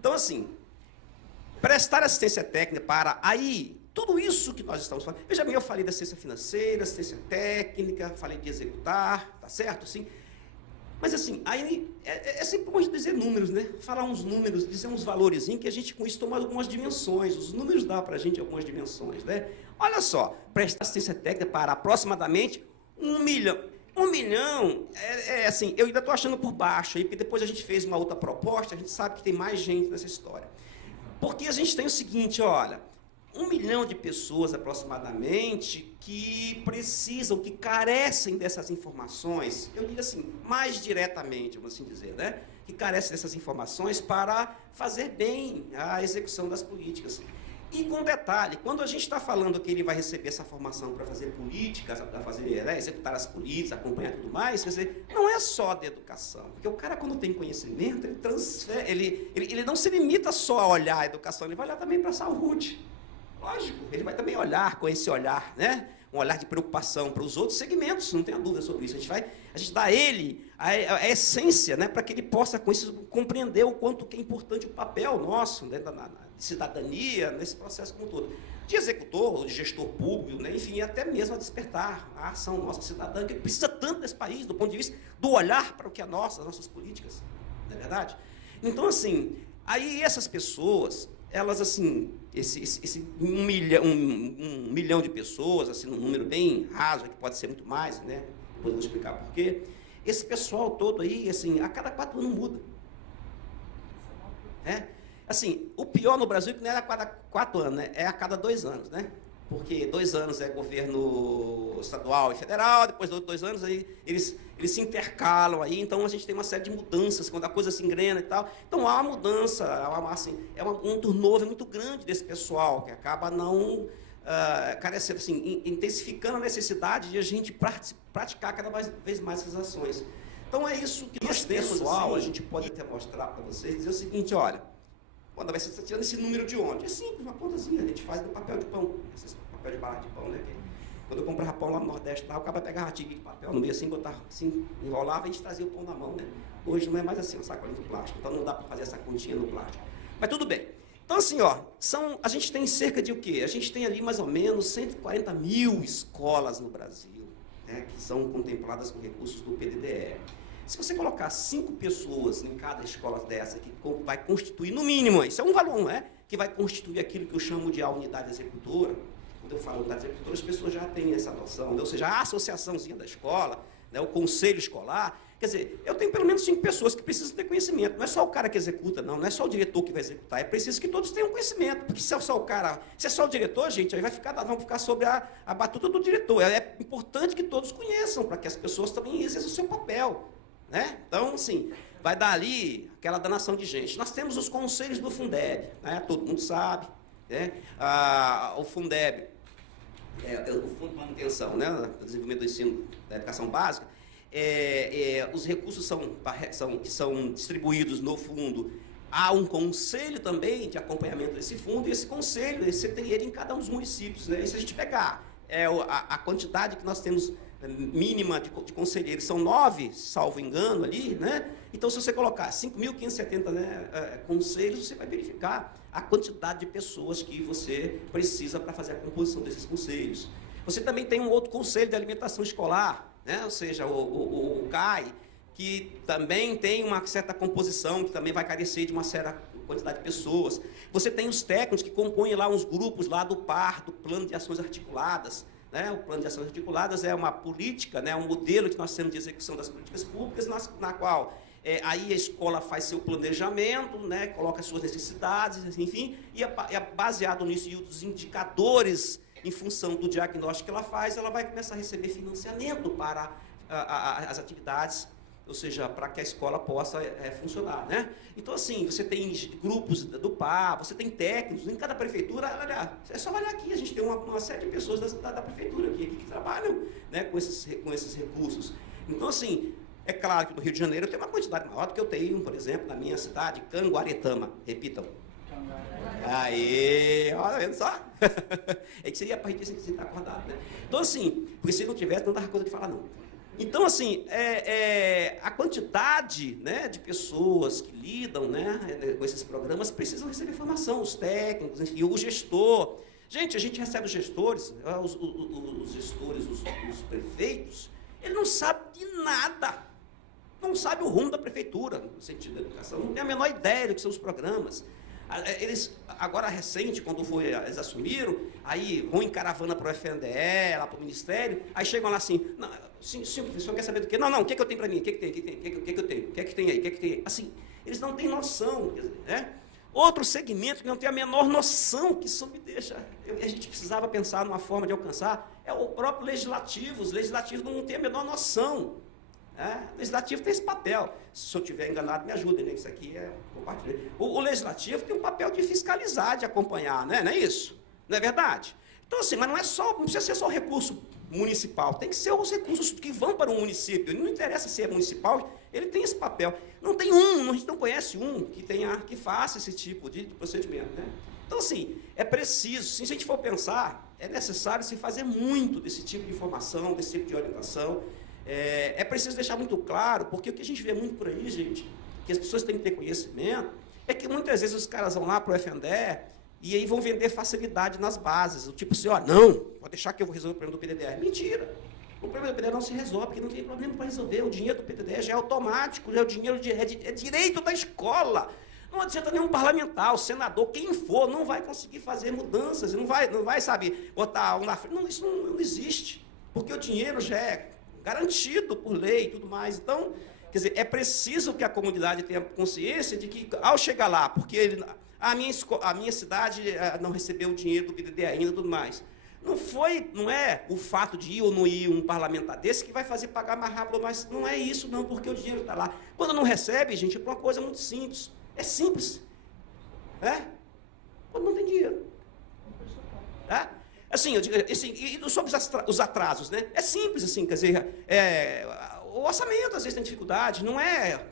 Então, assim, prestar assistência técnica para aí, tudo isso que nós estamos falando. Veja bem, eu falei da assistência financeira, assistência técnica, falei de executar, tá certo? Sim. Mas, assim, aí é sempre bom dizer números, né? Falar uns números, dizer uns valores, que a gente com isso toma algumas dimensões. Os números dão para a gente algumas dimensões, né? Olha só, prestar assistência técnica para aproximadamente 1 milhão. 1 milhão, assim, eu ainda estou achando por baixo, aí, porque depois a gente fez uma outra proposta, a gente sabe que tem mais gente nessa história. Porque a gente tem o seguinte, olha, 1 milhão de pessoas aproximadamente que precisam, que carecem dessas informações, eu digo assim, mais diretamente, vamos assim dizer, né? Que carecem dessas informações para fazer bem a execução das políticas. E com detalhe, quando a gente está falando que ele vai receber essa formação para fazer políticas, para fazer, né, executar as políticas, acompanhar tudo mais, quer dizer, não é só de educação. Porque o cara, quando tem conhecimento, ele transfere, ele não se limita só a olhar a educação, ele vai olhar também para a saúde. Lógico, ele vai também olhar com esse olhar, né? Um olhar de preocupação para os outros segmentos, não tenha dúvida sobre isso. A gente dá a ele a essência, né, para que ele possa, com isso, compreender o quanto que é importante o papel nosso, né, da cidadania, nesse processo como um todo. De executor, de gestor público, né, enfim, até mesmo a despertar a ação nossa cidadã, que precisa tanto desse país, do ponto de vista do olhar para o que é nosso, as nossas políticas, não é verdade? Então, assim, aí essas pessoas, elas, assim, esse 1 milhão de pessoas, assim, um número bem raso, que pode ser muito mais, né? Depois eu vou explicar por quê. Esse pessoal todo aí, assim, a cada 4 anos muda. Assim, o pior no Brasil é que não é a cada 4 anos, né? É a cada 2 anos, né? Porque 2 anos é governo estadual e federal, depois de 2 anos aí eles se intercalam aí, então a gente tem uma série de mudanças, quando a coisa se engrena e tal. Então há uma mudança, assim, um turnover muito grande desse pessoal, que acaba não carecendo, assim, intensificando a necessidade de a gente praticar cada vez mais essas ações. Então é isso que nós temos, pessoal, a gente pode até mostrar para vocês, dizer o seguinte, olha, quando você está tirando esse número de onde? É simples, uma pontazinha, a gente faz do papel de pão, esse papel de barra de pão, né? Quando eu comprava pão lá no Nordeste, lá, o cara pegava a tigre de papel no meio assim, botava assim, enrolava e a gente trazia o pão na mão, né? Hoje não é mais assim, uma sacolinha de plástico, então não dá para fazer essa continha no plástico. Mas tudo bem. Então assim, ó, a gente tem cerca de o quê? A gente tem ali mais ou menos 140 mil escolas no Brasil, né, que são contempladas com recursos do PDDE. Se você colocar 5 pessoas em cada escola dessa, que vai constituir, no mínimo, isso é um valor, não é? Que vai constituir aquilo que eu chamo de a unidade executora. Quando eu falo unidade executora, as pessoas já têm essa noção, né? Ou seja, a associaçãozinha da escola, né? O conselho escolar. Quer dizer, eu tenho pelo menos 5 pessoas que precisam ter conhecimento. Não é só o cara que executa, não é só o diretor que vai executar. É preciso que todos tenham conhecimento. Porque se é só o cara, se é só o diretor, gente, aí vamos ficar sobre a batuta do diretor. É importante que todos conheçam, para que as pessoas também exerçam o seu papel. Né? Então, assim, vai dar ali aquela danação de gente. Nós temos os conselhos do Fundeb, né? Todo mundo sabe, né? O Fundeb, o Fundo de Manutenção, né? Do Desenvolvimento do Ensino da Educação Básica, os recursos que são distribuídos no fundo. Há um conselho também de acompanhamento desse fundo, e esse conselho, você tem ele em cada um dos municípios, né? E se a gente pegar a quantidade que nós temos mínima de conselheiros, são 9, salvo engano, ali, né? Então, se você colocar 5.570, né, conselhos, você vai verificar a quantidade de pessoas que você precisa para fazer a composição desses conselhos. Você também tem um outro conselho de alimentação escolar, né? Ou seja, o CAI, que também tem uma certa composição, que também vai carecer de uma certa quantidade de pessoas. Você tem os técnicos que compõem lá uns grupos lá do PAR, do Plano de Ações Articuladas, né? O Plano de Ações Articuladas é uma política, né? Um modelo que nós temos de execução das políticas públicas, na qual aí a escola faz seu planejamento, né? Coloca as suas necessidades, enfim, e baseado nisso e outros indicadores, em função do diagnóstico que ela faz, ela vai começar a receber financiamento para as atividades, ou seja, para que a escola possa funcionar, né? Então, assim, você tem grupos do PAR, você tem técnicos, em cada prefeitura, olha, é só olhar aqui, a gente tem uma série de pessoas da prefeitura aqui que trabalham, né, com esses recursos. Então, assim, é claro que no Rio de Janeiro tem uma quantidade maior do que eu tenho, por exemplo, na minha cidade, Canguaretama, repitam. Aí, olha, vendo só? É que seria para a gente estar acordado, né? Então, assim, porque se não tivesse, não dava coisa de falar, não. Então, assim, a quantidade, né, de pessoas que lidam, né, com esses programas precisam receber formação, os técnicos, enfim, o gestor. Gente, a gente recebe os gestores, os gestores, os prefeitos, ele não sabe de nada, não sabe o rumo da prefeitura, no sentido da educação, não tem a menor ideia do que são os programas. Eles, agora recente, quando eles assumiram, aí vão em caravana para o FNDE, lá para o Ministério, aí chegam lá assim, não, sim, professor, quer saber do quê? Não, o que é que eu tenho para mim? O que é que tem? O que é que eu tenho? O que é que tem aí? O que é que tem aí? Assim, eles não têm noção, né? Outro segmento que não tem a menor noção, que isso me deixa... A gente precisava pensar numa forma de alcançar, é o próprio legislativo. Os legislativos não têm a menor noção. O legislativo tem esse papel. Se eu estiver enganado, me ajudem, né? Isso aqui é compartilhar. O legislativo tem um papel de fiscalizar, de acompanhar, né? Não é isso? Não é verdade? Então, assim, mas não precisa ser só o recurso municipal, tem que ser os recursos que vão para o município. Não interessa se é municipal, ele tem esse papel. Não tem a gente não conhece que faça esse tipo de procedimento, né? Então, assim, é preciso, se a gente for pensar, é necessário se fazer muito desse tipo de informação, desse tipo de orientação. É preciso deixar muito claro, porque o que a gente vê muito por aí, gente, que as pessoas têm que ter conhecimento, é que muitas vezes os caras vão lá para o FNDE e aí vão vender facilidade nas bases. O tipo assim, ó, não, vou deixar que eu vou resolver o problema do PDD. Mentira! O problema do PDD não se resolve, porque não tem problema para resolver. O dinheiro do PDD já é automático, já é o dinheiro é direito da escola. Não adianta nenhum parlamentar, o senador, quem for, não vai conseguir fazer mudanças, não vai sabe, botar um na frente. Não, isso não existe, porque o dinheiro já é garantido por lei e tudo mais. Então, quer dizer, é preciso que a comunidade tenha consciência de que, ao chegar lá, porque a minha cidade não recebeu o dinheiro do PDD ainda e tudo mais, não é o fato de ir ou não ir um parlamentar desse que vai fazer pagar mais rápido, mas não é isso não, porque o dinheiro está lá. Quando não recebe, gente, é por uma coisa muito simples. É simples. Quando não tem dinheiro. Assim, e sobre os atrasos, né? É simples, assim, quer dizer, o orçamento às vezes tem dificuldade, não é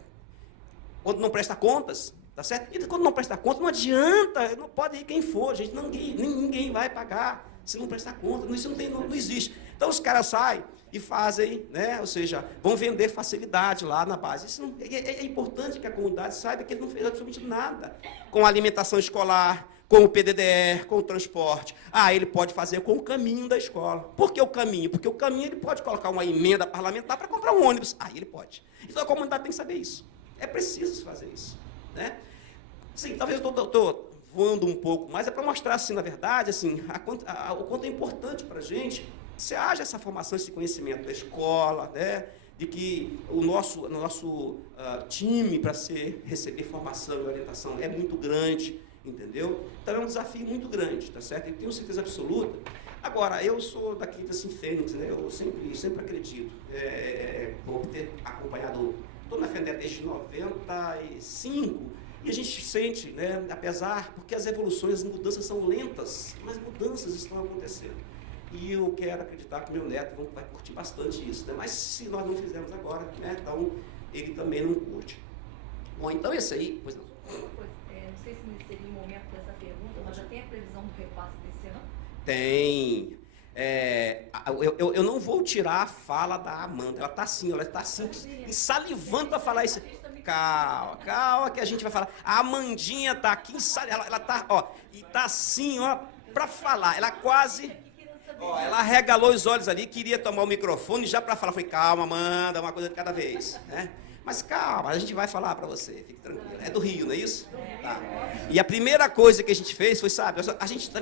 quando não presta contas, tá certo? E quando não presta conta, não adianta, não pode ir quem for, gente, ninguém vai pagar se não prestar conta, isso não existe. Então os caras saem e fazem, né? Ou seja, vão vender facilidade lá na base. Isso é importante que a comunidade saiba que ele não fez absolutamente nada com a alimentação escolar, com o PDDE, com o transporte. Ele pode fazer com o caminho da escola. Por que o caminho? Porque o caminho ele pode colocar uma emenda parlamentar para comprar um ônibus. Ele pode. Então a comunidade tem que saber isso. É preciso fazer isso, né? Sim, talvez eu estou voando um pouco, mas é para mostrar, assim, na verdade, assim, o quanto é importante para a gente se haja essa formação, esse conhecimento da escola, né? De que o nosso time para receber formação e orientação é muito grande, entendeu? Então é um desafio muito grande, tá certo? Eu tenho certeza absoluta. Agora, eu sou daqui da Fênix, né? Eu sempre acredito, por ter acompanhado, estou na FNDE desde 95, e a gente sente, né, porque as evoluções, as mudanças são lentas, mas mudanças estão acontecendo. E eu quero acreditar que meu neto vai curtir bastante isso, né? Mas se nós não fizermos agora, né, então ele também não curte. Bom, então esse aí, pois não. Não sei se seria o momento dessa pergunta, mas já tem a previsão do repasse desse ano? Tem. Eu não vou tirar a fala da Amanda, ela está assim, salivando para falar isso. Calma, que a gente vai falar. A Amandinha está aqui, ela está, e está assim, para falar. Ela quase, ela arregalou os olhos ali, queria tomar o microfone já para falar. Falei, calma, Amanda, uma coisa de cada vez, né? Mas calma, a gente vai falar para você, fique tranquilo. É do Rio, não é isso? Tá. E a primeira coisa que a gente fez foi, sabe, a gente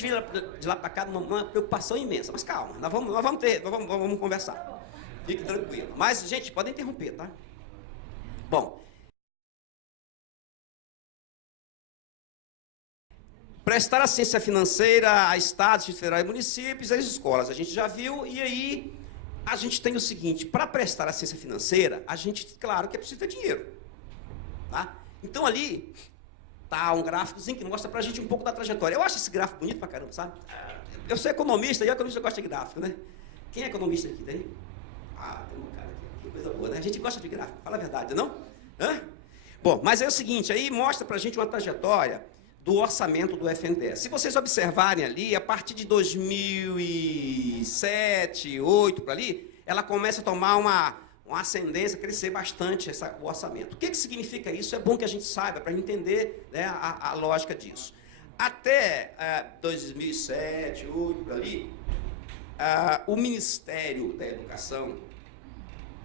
veio de lá para cá numa preocupação imensa. Mas calma, nós vamos conversar. Fique tranquilo. Mas, gente, pode interromper, tá? Bom, prestar assistência financeira a estados, federais e municípios, às escolas, a gente já viu, e aí a gente tem o seguinte, para prestar assistência financeira, a gente, claro que é preciso ter dinheiro, tá? Então ali tá um gráficozinho que mostra pra gente um pouco da trajetória. Eu acho esse gráfico bonito pra caramba, sabe? Eu sou economista, e economista gosta de gráfico, né? Quem é economista aqui? Tem? Tem um cara aqui, que coisa boa, né? A gente gosta de gráfico, fala a verdade, não? Bom, mas é o seguinte, aí mostra pra gente uma trajetória do orçamento do FNDE. Se vocês observarem ali, a partir de 2007, 2008, para ali, ela começa a tomar uma ascendência, crescer bastante o orçamento. O que significa isso? É bom que a gente saiba, para entender, né, a lógica disso. Até 2007, 2008, por ali, o Ministério da Educação,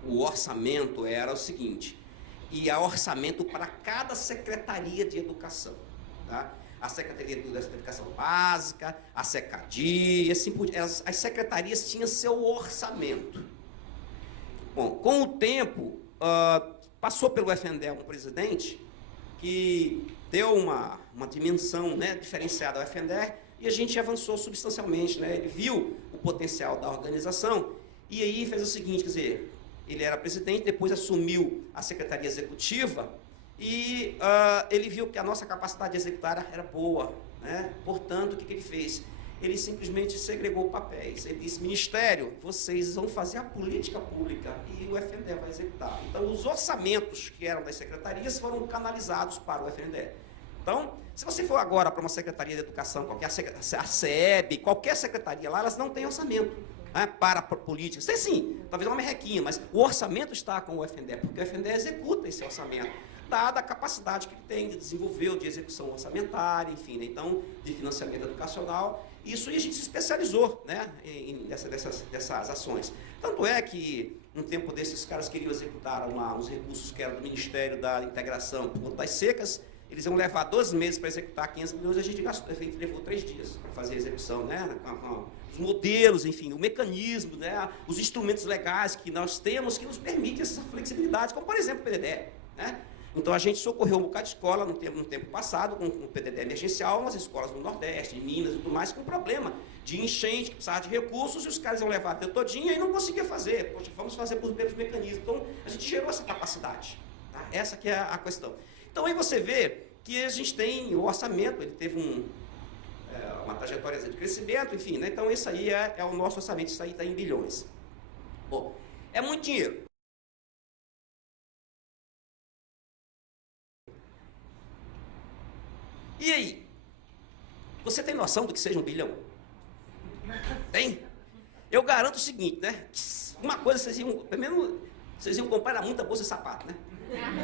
o orçamento era o seguinte, e há orçamento para cada secretaria de educação, tá? A Secretaria de Educação Básica, a SECADI, assim, as secretarias tinham seu orçamento. Bom, com o tempo, passou pelo FNDE um presidente que deu uma dimensão, né, diferenciada ao FNDE, e a gente avançou substancialmente, né? Ele viu o potencial da organização e aí fez o seguinte, quer dizer, ele era presidente, depois assumiu a Secretaria Executiva e ele viu que a nossa capacidade de executar era boa, né? Portanto, o que ele fez? Ele simplesmente segregou papéis. Ele disse, Ministério, vocês vão fazer a política pública e o FNDE vai executar. Então, os orçamentos que eram das secretarias foram canalizados para o FNDE. Então, se você for agora para uma Secretaria de Educação, a SEB, qualquer secretaria lá, elas não têm orçamento, né, para políticas. Tem sim, talvez uma merrequinha, mas o orçamento está com o FNDE, porque o FNDE executa esse orçamento, dada a capacidade que ele tem de desenvolver, de execução orçamentária, enfim, né, então, de financiamento educacional. Isso aí a gente se especializou, né, dessas ações. Tanto é que, um tempo desses, caras queriam executar uns recursos que eram do Ministério da Integração por conta das secas. Eles iam levar 12 meses para executar 500 milhões, a gente levou 3 dias para fazer a execução, né? Com os modelos, enfim, o mecanismo, né? Os instrumentos legais que nós temos que nos permitem essa flexibilidade, como, por exemplo, o PDD, né? Então, a gente socorreu um bocado de escola no tempo passado, com o PDD emergencial, nas escolas do Nordeste, em Minas e tudo mais, com problema de enchente, que precisava de recursos, e os caras iam levar até todinha e não conseguia fazer. Poxa, vamos fazer por meio dos mecanismos. Então, a gente gerou essa capacidade. Tá? Essa que é a questão. Então, aí você vê que a gente tem o orçamento, ele teve uma trajetória de crescimento, enfim, né? Então, isso aí é o nosso orçamento, isso aí está em bilhões. Bom, é muito dinheiro. E aí? Você tem noção do que seja 1 bilhão? Tem? Eu garanto o seguinte, né? Uma coisa, primeiro, vocês iam comprar muita bolsa e sapato, né?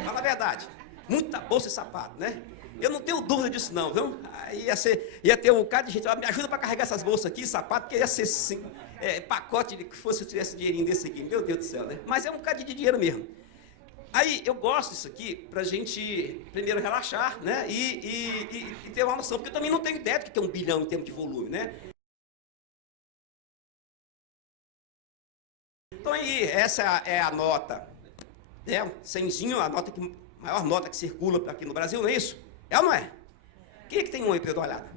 Fala a verdade. Muita bolsa e sapato, né? Eu não tenho dúvida disso não, viu? Aí ia ter um bocado de gente, me ajuda para carregar essas bolsas aqui, sapato, porque ia ser pacote de que fosse eu tivesse dinheirinho desse aqui, meu Deus do céu, né? Mas é um bocado de dinheiro mesmo. Aí eu gosto disso aqui para a gente primeiro relaxar, né? E ter uma noção, porque eu também não tenho ideia do que é 1 bilhão em termos de volume, né? Então aí, essa é a nota, né? Cenzinho, a maior nota que circula aqui no Brasil, não é isso? É ou não é? Quem é que tem um aí para eu dar uma olhada?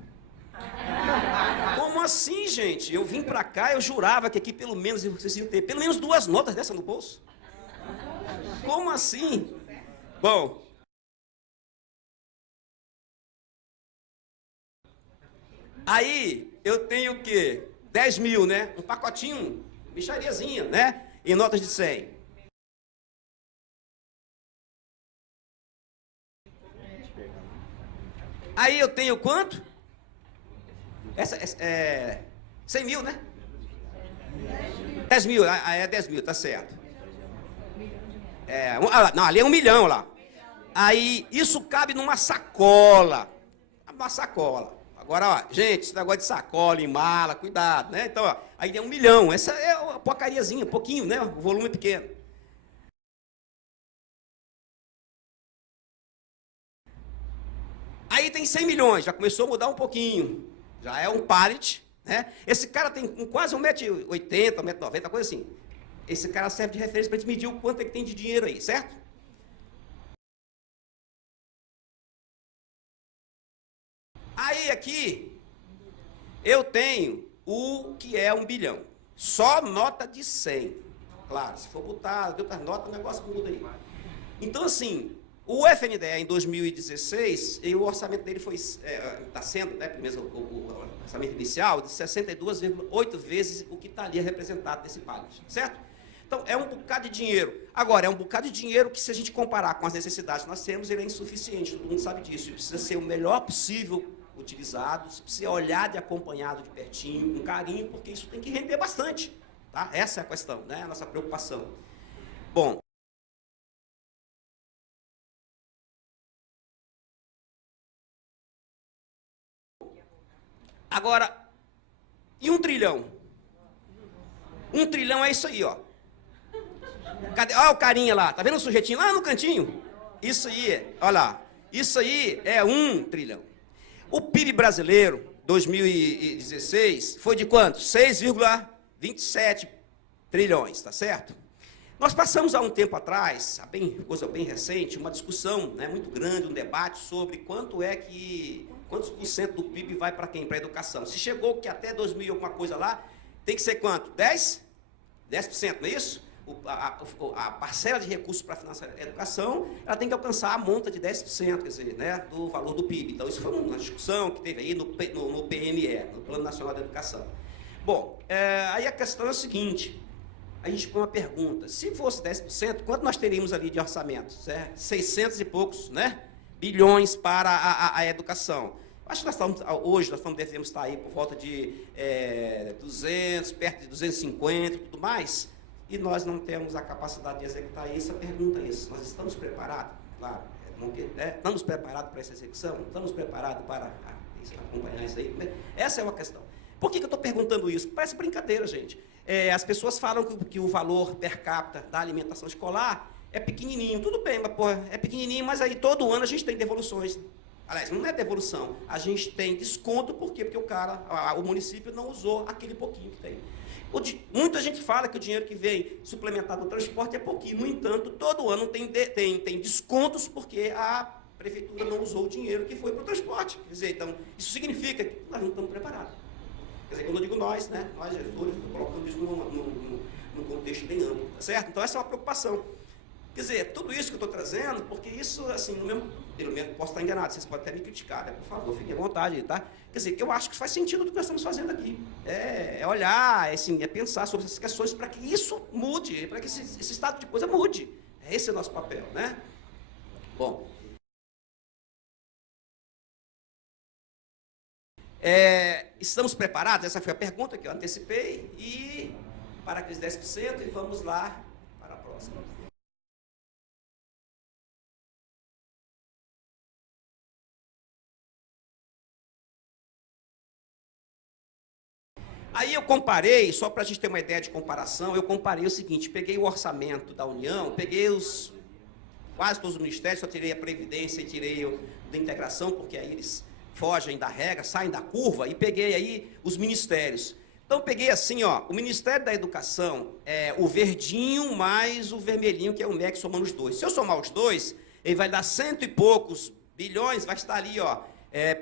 Como assim, gente? Eu vim para cá, eu jurava que aqui pelo menos vocês iam ter pelo menos 2 notas dessa no bolso. Como assim? Bom, aí eu tenho o quê? 10 mil, né? Um pacotinho, mixariazinha, né? Em notas de 100. Aí eu tenho quanto? 100 mil, né? 10 mil, é 10 mil, tá certo. Não, ali é 1 milhão lá. Aí, isso cabe numa sacola. Uma sacola. Agora, ó, gente, esse negócio de sacola em mala, cuidado, né? Então, ó, aí é 1 milhão. Essa é uma porcariazinha, pouquinho, né? O volume é pequeno. Aí tem 100 milhões, já começou a mudar um pouquinho. Já é um pallet, né? Esse cara tem quase 1,80 m, 1,90 m, coisa assim. Esse cara serve de referência para a gente medir o quanto é que tem de dinheiro aí, certo? Aí aqui, eu tenho o que é 1 bilhão. Só nota de 100. Claro, se for botar de outras notas, o negócio muda aí. Então, assim, o FNDE em 2016, o orçamento dele está sendo, né, primeiro o orçamento inicial, de 62,8 vezes o que está ali representado nesse pallet, certo? Então, é um bocado de dinheiro. Agora, é um bocado de dinheiro que, se a gente comparar com as necessidades que nós temos, ele é insuficiente, todo mundo sabe disso. Ele precisa ser o melhor possível utilizado, precisa olhar de acompanhado de pertinho, com carinho, porque isso tem que render bastante. Tá? Essa é a questão, né? A nossa preocupação. Bom, agora, e 1 trilhão? 1 trilhão é isso aí, ó. Cadê? Olha o carinha lá, tá vendo o sujeitinho lá no cantinho? Isso aí, olha lá, isso aí é 1 trilhão. O PIB brasileiro, 2016, foi de quanto? 6,27 trilhões, tá certo? Nós passamos há um tempo atrás, coisa bem recente, uma discussão, né, muito grande, um debate sobre quantos % do PIB vai para quem? Para a educação. Se chegou que até 2000 e alguma coisa lá, tem que ser quanto? 10%, não é isso? A parcela de recursos para financiar a educação, ela tem que alcançar a monta de 10%, quer dizer, né, do valor do PIB. Então, isso foi uma discussão que teve aí no PNE, no Plano Nacional de Educação. Bom, aí a questão é a seguinte, a gente põe uma pergunta, se fosse 10%, quanto nós teríamos ali de orçamento? Certo? 600 e poucos, né, bilhões para a educação. Acho que hoje nós devemos estar aí por volta de 200, perto de 250 e tudo mais, e nós não temos a capacidade de executar isso. A pergunta é isso, nós estamos preparados? Claro, estamos preparados para essa execução? Estamos preparados para acompanhar isso aí? Essa é uma questão. Por que eu estou perguntando isso? Parece brincadeira, gente. As pessoas falam que o valor per capita da alimentação escolar é pequenininho. Tudo bem, mas, porra, é pequenininho, mas aí todo ano a gente tem devoluções. Aliás, não é devolução, a gente tem desconto, por quê? Porque o município não usou aquele pouquinho que tem. Muita gente fala que o dinheiro que vem suplementado no transporte é pouquinho, no entanto, todo ano tem descontos, porque a prefeitura não usou o dinheiro que foi para o transporte. Quer dizer, então, isso significa que nós não estamos preparados. Quer dizer, quando eu digo nós, né, nós gestores, estou colocando isso num contexto bem amplo, tá certo? Então, essa é uma preocupação. Quer dizer, tudo isso que eu estou trazendo, porque isso, assim, pelo menos posso estar enganado, vocês podem até me criticar, né? Por favor, fiquem à vontade, tá? Quer dizer, eu acho que faz sentido tudo que nós estamos fazendo aqui. É olhar, é pensar sobre essas questões para que isso mude, para que esse estado de coisa mude. Esse é o nosso papel, né? Bom. Estamos preparados? Essa foi a pergunta que eu antecipei. E para aqueles 10%, e vamos lá para a próxima. Aí eu comparei, só para a gente ter uma ideia de comparação, eu comparei o seguinte, peguei o orçamento da União, peguei quase todos os ministérios, só tirei a Previdência e tirei o da Integração, porque aí eles fogem da regra, saem da curva, e peguei aí os ministérios. Então, peguei assim, ó, o Ministério da Educação é o verdinho mais o vermelhinho, que é o MEC, somando os dois. Se eu somar os dois, ele vai dar 100 e poucos bilhões, vai estar ali, ó,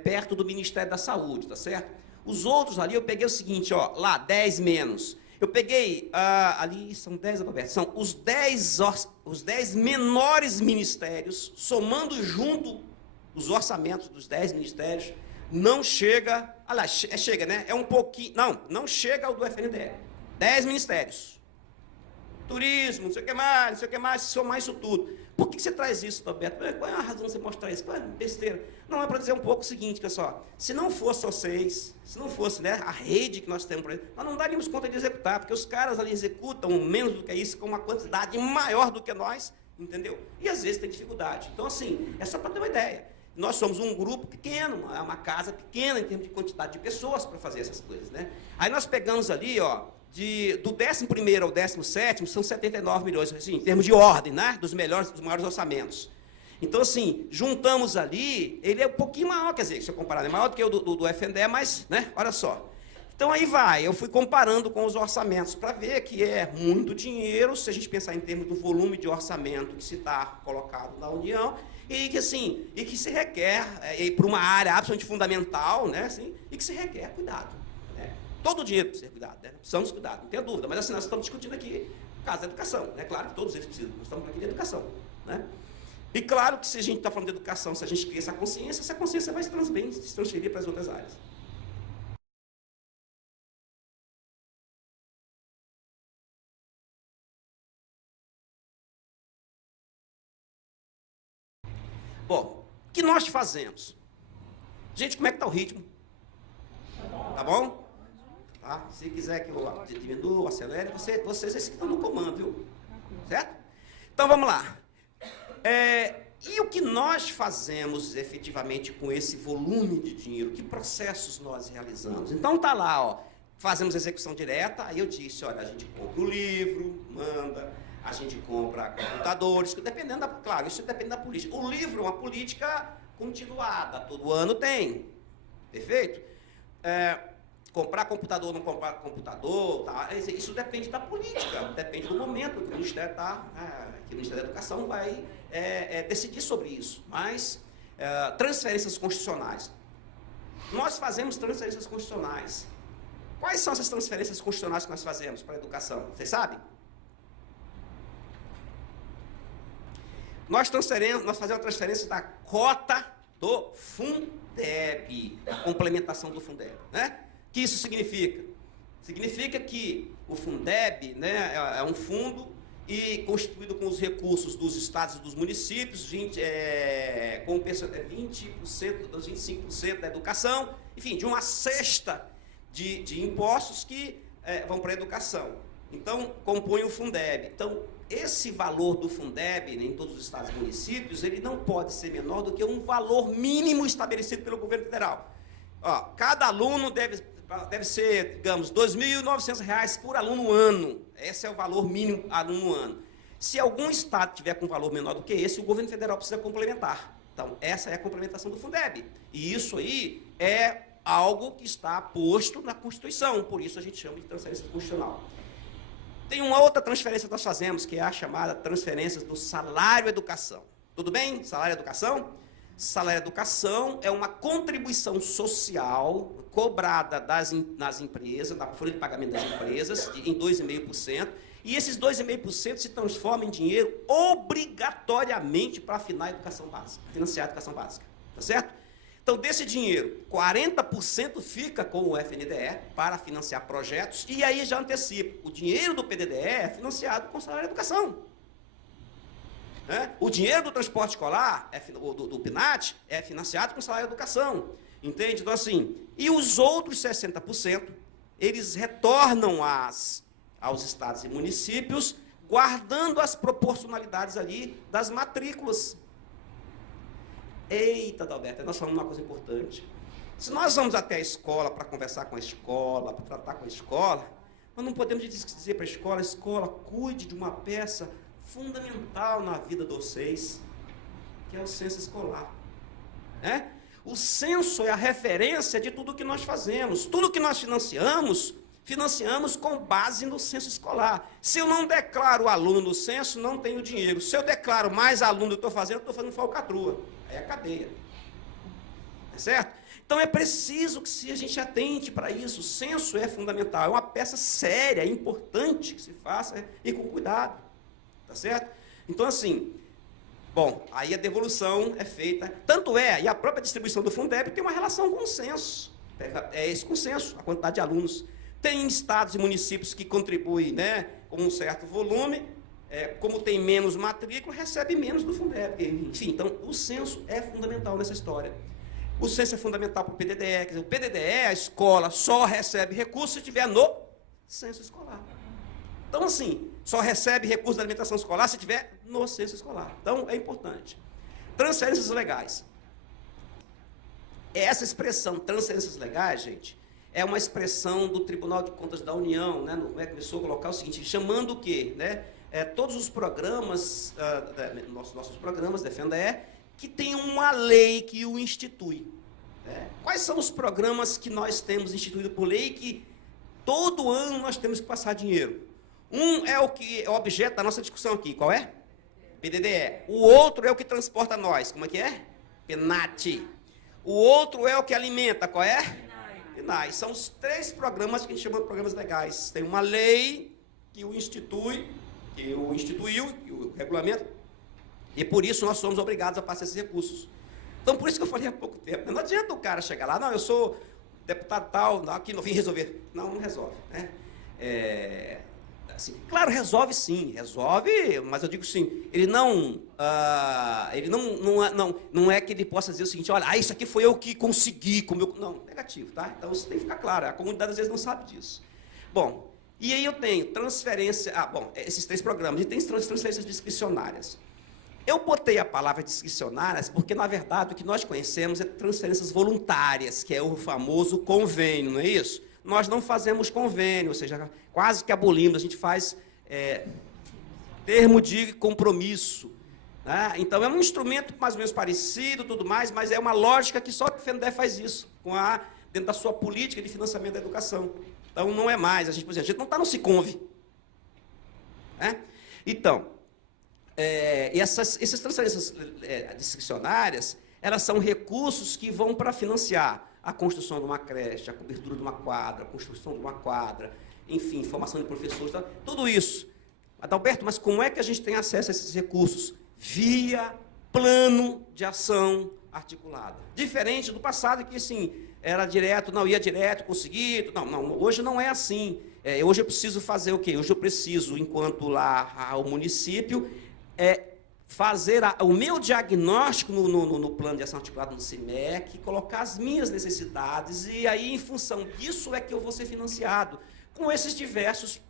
perto do Ministério da Saúde, tá certo? Os outros ali, eu peguei o seguinte, ó, lá, 10 menos. Eu peguei, ali são 10, são os 10 menores ministérios, somando junto os orçamentos dos 10 ministérios, não chega, aliás, chega, né? É um pouquinho, não chega ao do FNDE. 10 ministérios. Turismo, não sei o que mais, se somar isso tudo. Por que você traz isso, Roberto? Qual é a razão de você mostrar isso? Qual é a besteira? Não, é para dizer um pouco o seguinte, pessoal. Se não fosse vocês, se não fosse, né, a rede que nós temos por aí, nós não daríamos conta de executar, porque os caras ali executam menos do que isso, com uma quantidade maior do que nós, entendeu? E às vezes tem dificuldade. Então, assim, é só para ter uma ideia. Nós somos um grupo pequeno, uma casa pequena em termos de quantidade de pessoas para fazer essas coisas, né? Aí nós pegamos ali, ó, do 11º ao 17º, são 79 milhões, assim, em termos de ordem, né? Dos maiores orçamentos. Então, assim, juntamos ali, ele é um pouquinho maior, quer dizer, se eu comparar, é maior do que o do FNDE, mas, né, olha só. Então, aí eu fui comparando com os orçamentos, para ver que é muito dinheiro, se a gente pensar em termos do volume de orçamento que se está colocado na União, e que, assim, que se requer, para uma área absolutamente fundamental, né, assim, e que se requer cuidado. Né? Todo o dinheiro precisa ser cuidado, né? Precisamos cuidar, não tenha dúvida, mas assim, nós estamos discutindo aqui o caso da educação, né? Claro que todos eles precisam, nós estamos aqui de educação, né? E claro que se a gente está falando de educação, se a gente cria essa consciência vai se transferir para as outras áreas. Bom, o que nós fazemos? Gente, como é que está o ritmo? Tá bom? Tá? Se quiser que eu diminua, acelere, vocês que estão no comando, viu? Certo? Então, vamos lá. E o que nós fazemos efetivamente com esse volume de dinheiro? Que processos nós realizamos? Então, está lá, ó, fazemos execução direta, aí eu disse, olha, a gente compra o livro, manda, a gente compra computadores, dependendo da, claro, isso depende da política. O livro é uma política continuada, todo ano tem, perfeito? Comprar computador, não comprar computador, tá? Isso depende da política, depende do momento que o Ministério que o Ministério da Educação vai decidir sobre isso. Mas, transferências constitucionais. Nós fazemos transferências constitucionais. Quais são essas transferências constitucionais que nós fazemos para a educação? Vocês sabem? Nós fazemos a transferência da cota do Fundeb, a complementação do Fundeb, né? O que isso significa? Significa que o Fundeb, né, é um fundo constituído com os recursos dos estados e dos municípios, com 20% dos 25% da educação, enfim, de uma cesta de impostos que vão para a educação. Então, compõe o Fundeb. Então, esse valor do Fundeb, em todos os estados e municípios, ele não pode ser menor do que um valor mínimo estabelecido pelo governo federal. Ó, cada aluno deve ser, digamos, R$ 2.900 por aluno ano. Esse é o valor mínimo aluno ano. Se algum estado tiver com valor menor do que esse, o governo federal precisa complementar. Então, essa é a complementação do Fundeb. E isso aí é algo que está posto na Constituição, por isso a gente chama de transferência constitucional. Tem uma outra transferência que nós fazemos, que é a chamada transferência do salário educação. Tudo bem? Salário educação? Salário educação é uma contribuição social cobrada nas empresas, na folha de pagamento das empresas, em 2,5%, e esses 2,5% se transformam em dinheiro obrigatoriamente para financiar a educação básica. Tá certo? Então, desse dinheiro, 40% fica com o FNDE para financiar projetos, e aí já antecipo, o dinheiro do PDDE é financiado com o salário de educação. O dinheiro do transporte escolar, do PNAT, é financiado com o salário de educação. Entende? Então, assim, e os outros 60%, eles retornam aos estados e municípios, guardando as proporcionalidades ali das matrículas. Eita, Adalberto, nós falamos uma coisa importante. Se nós vamos até a escola para conversar com a escola, para tratar com a escola, nós não podemos dizer para a escola, cuide de uma peça fundamental na vida de vocês, que é o censo escolar. O censo é a referência de tudo que nós fazemos. Tudo que nós financiamos com base no censo escolar. Se eu não declaro o aluno no censo, não tenho dinheiro. Se eu declaro mais aluno do que eu estou fazendo falcatrua. Aí é a cadeia. Tá certo? Então é preciso que a gente atente para isso. O censo é fundamental. É uma peça séria, importante que se faça e com cuidado. Tá certo? Então, assim, bom, aí a devolução é feita. Tanto e a própria distribuição do Fundeb tem uma relação com o censo. É esse com o censo, a quantidade de alunos. Tem estados e municípios que contribuem, né, com um certo volume, como tem menos matrícula, recebe menos do Fundeb. Enfim, então, o censo é fundamental nessa história. O censo é fundamental para o PDDE. Quer dizer, o PDDE, a escola, só recebe recurso se estiver no censo escolar. Então, assim, só recebe recurso da alimentação escolar se estiver no censo escolar. Então, é importante. Transferências legais. Essa expressão, transferências legais, gente, é uma expressão do Tribunal de Contas da União, né? Começou a colocar o seguinte, chamando o quê? Né? Todos os programas, nossos programas da FNDE, que tem uma lei que o institui. Quais são os programas que nós temos instituído por lei que todo ano nós temos que passar dinheiro? Um é o que é objeto da nossa discussão aqui. Qual é? PDDE. O outro é o que transporta nós. Como é que é? PNAT. O outro é o que alimenta. Qual é? PNAE. São os 3 programas que a gente chama de programas legais. Tem uma lei que o instituiu, que o regulamento, e por isso nós somos obrigados a passar esses recursos. Então, por isso que eu falei há pouco tempo, não adianta o cara chegar lá, não, eu sou deputado tal, aqui não vim resolver. Não resolve. Né? Assim, claro, resolve sim, resolve, mas eu digo sim, ele não é que ele possa dizer o seguinte, olha, isso aqui foi eu que consegui, não, negativo, tá? Então isso tem que ficar claro, a comunidade às vezes não sabe disso. Bom, e aí eu tenho transferência, esses 3 programas, e tem transferências discricionárias. Eu botei a palavra discricionárias porque, na verdade, o que nós conhecemos é transferências voluntárias, que é o famoso convênio, não é isso? Nós não fazemos convênio, ou seja, quase que abolimos, a gente faz termo de compromisso. Né? Então, é um instrumento mais ou menos parecido, tudo mais, mas é uma lógica que só o FNDE faz isso, dentro da sua política de financiamento da educação. Então, não é mais, por exemplo, a gente não está no Siconv. Né? Então, essas transferências discricionárias, elas são recursos que vão para financiar a construção de uma creche, a cobertura de uma quadra, a construção de uma quadra, enfim, formação de professores, tudo isso. Adalberto, mas como é que a gente tem acesso a esses recursos? Via plano de ação articulado. Diferente do passado, que assim, era direto, não ia direto, conseguir. Não, hoje não é assim. Hoje eu preciso fazer o quê? Hoje eu preciso, enquanto lá o município, fazer o meu diagnóstico no plano de ação articulado no CIMEC, colocar as minhas necessidades, e aí, em função disso, é que eu vou ser financiado com esses diversos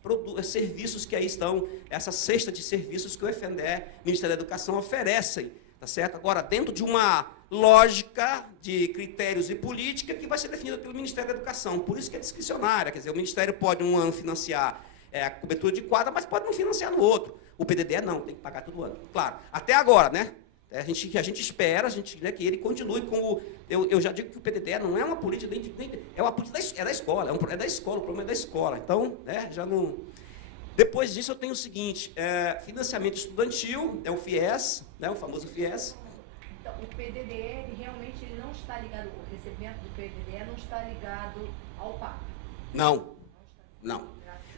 serviços que aí estão, essa cesta de serviços que o FNDE, Ministério da Educação, oferecem, tá certo? Agora, dentro de uma lógica de critérios e política que vai ser definida pelo Ministério da Educação, por isso que é discricionária, quer dizer, o Ministério pode um ano financiar a cobertura de quadra, mas pode não financiar no outro. O PDD não, tem que pagar todo ano. Claro, até agora, né? A gente espera, né, que ele continue com o... Eu já digo que o PDD não é uma política, é uma política da escola, é da escola, o problema é da escola. Então, né, já não... Depois disso, eu tenho o seguinte, financiamento estudantil, é o FIES, né, o famoso FIES. Então, o PDD, ele realmente ele não está ligado, o recebimento do PDD não está ligado ao PAC? Não.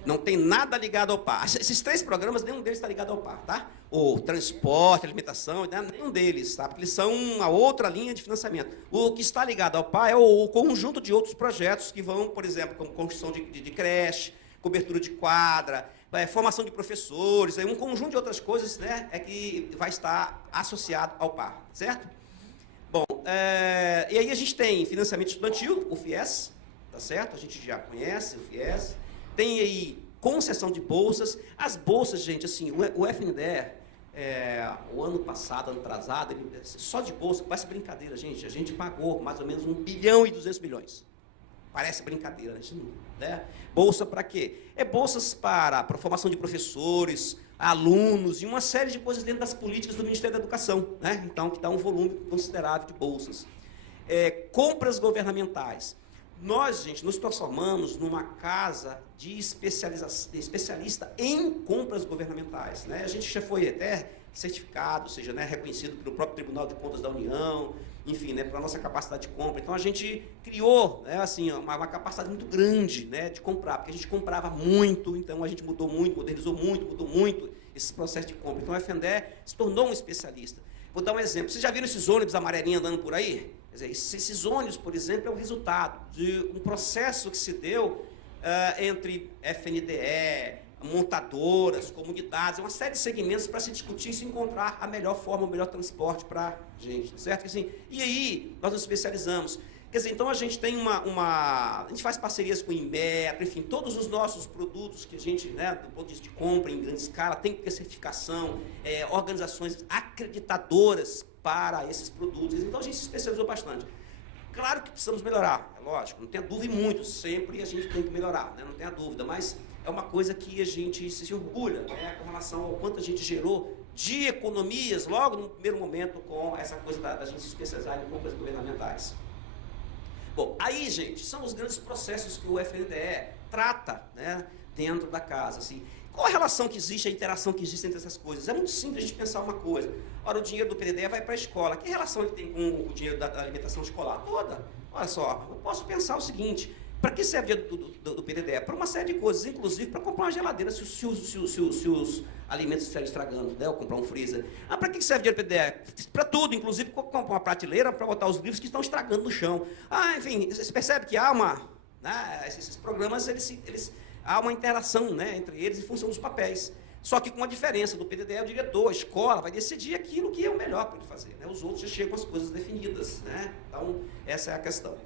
Não tem nada ligado ao par. Esses 3 programas, nenhum deles está ligado ao par, tá? O transporte, alimentação, nenhum deles, tá? Porque eles são uma outra linha de financiamento. O que está ligado ao par é o conjunto de outros projetos que vão, por exemplo, como construção de creche, cobertura de quadra, formação de professores, um conjunto de outras coisas, né, que vai estar associado ao par, certo? Bom, e aí a gente tem financiamento estudantil, o FIES, tá certo? A gente já conhece o FIES. Tem aí concessão de bolsas. As bolsas, gente, assim, o FNDE, o ano passado, ano atrasado, só de bolsa, parece brincadeira, gente. A gente pagou mais ou menos 1 bilhão e 200 milhões. Parece brincadeira, a gente não, né? Bolsa para quê? Bolsas para formação de professores, alunos e uma série de coisas dentro das políticas do Ministério da Educação, né? Então, que dá um volume considerável de bolsas. Compras governamentais. Nós, gente, nos transformamos numa casa de especialista em compras governamentais. Né? A gente já foi até certificado, ou seja, né, reconhecido pelo próprio Tribunal de Contas da União, enfim, né, pela nossa capacidade de compra. Então, a gente criou, né, assim, uma capacidade muito grande, né, de comprar, porque a gente comprava muito, então a gente mudou muito, modernizou muito, mudou muito esse processo de compra. Então, o FNDE se tornou um especialista. Vou dar um exemplo. Vocês já viram esses ônibus amarelinhos andando por aí? Quer dizer, esses ônibus, por exemplo, é o resultado de um processo que se deu entre FNDE, montadoras, comunidades, uma série de segmentos para se discutir e se encontrar a melhor forma, o melhor transporte para a gente, certo? Assim, e aí, nós nos especializamos. Quer dizer, então a gente tem a gente faz parcerias com o Inmetro, enfim, todos os nossos produtos que a gente, né, do ponto de vista de compra em grande escala, tem que ter certificação, organizações acreditadoras para esses produtos. Então a gente se especializou bastante. Claro que precisamos melhorar, é lógico, não tenha dúvida, e muito, sempre a gente tem que melhorar, né, não tenha dúvida, mas é uma coisa que a gente se orgulha, né, com relação ao quanto a gente gerou de economias, logo no primeiro momento, com essa coisa da gente se especializar em compras governamentais. Bom, aí, gente, são os grandes processos que o FNDE trata, né, dentro da casa. Assim. Qual a relação que existe, a interação que existe entre essas coisas? É muito simples a gente pensar uma coisa. Ora, o dinheiro do PDD vai para a escola. Que relação ele tem com o dinheiro da alimentação escolar? Toda. Olha só, eu posso pensar o seguinte, para que serve o dinheiro do PDD? Para uma série de coisas, inclusive para comprar uma geladeira se os alimentos estiverem estragando, né? Ou comprar um freezer. Para que serve o dinheiro do PDD? Para tudo, inclusive comprar uma prateleira para botar os livros que estão estragando no chão. Enfim, você percebe que há uma... Né, esses programas, há uma interação, né, entre eles em função dos papéis. Só que com uma diferença, do PDD é o diretor, a escola vai decidir aquilo que é o melhor para ele fazer. Né? Os outros já chegam com as coisas definidas. Né? Então, essa é a questão.